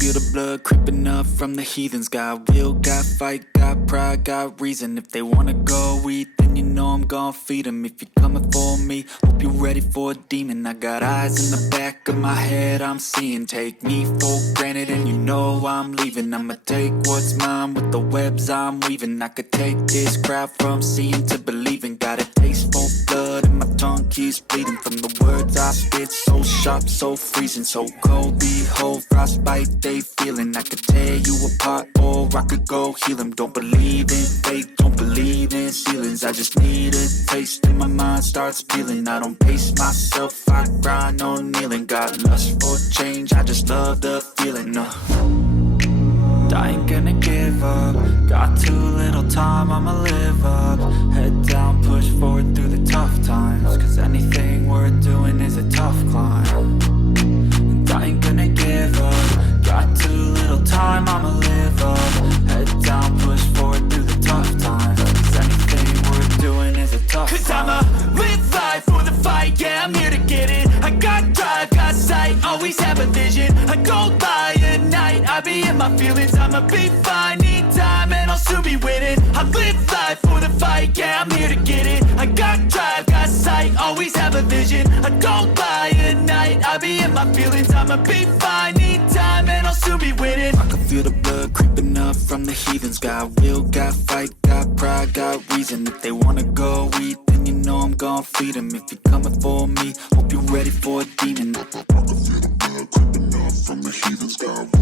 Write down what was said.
feel the blood creeping up from the heathens. Got will, got fight, got pride, got reason. If they wanna go eat, then you know I'm gon' feed them. If you're coming for me, hope you're ready for a demon. I got eyes in the back of my head, I'm seeing. Take me for granted and you know I'm leaving. I'ma take what's mine with the webs I'm weaving. I could take this crowd from seeing to believing. Got a taste for blood and my tongue keeps bleeding from the words I spit. So sharp, so freezing, so cold. Behold, frostbite they feeling. I could tear you apart or I could go heal them. Don't believe in fate, don't believe in ceilings. I just need a taste and my mind starts peeling. I don't pace myself, I grind on kneeling. Got lust for change, I just love the feeling. I ain't gonna give up. Got too little time, I'ma live up. Head down, push forward through the tough times. Cause anything worth doing is a tough climb. And I ain't gonna give up. Got too little time, I'ma live up. Head down, push forward through the tough times. Cause anything worth doing is a tough climb. Cause I'ma live life for the fight, yeah, I'm here to get it. I got drive, got sight, always have a vision. I go by at night, I be in my feelings. I'ma be fine, need time, and I'll soon be winning. I live life for the fight, yeah, I'm here to get it. I got drive, got sight, always have a vision. I go by at night, I be in my feelings. I'ma be fine, need time, and I'll soon be winning. I can feel the blood creeping up from the heathens. Got will, got fight, got pride, got reason. If they wanna go eat, then you know I'm gon' feed them. If you're coming for me, hope you're ready for a demon. I can feel the blood creeping up from the heathens. Got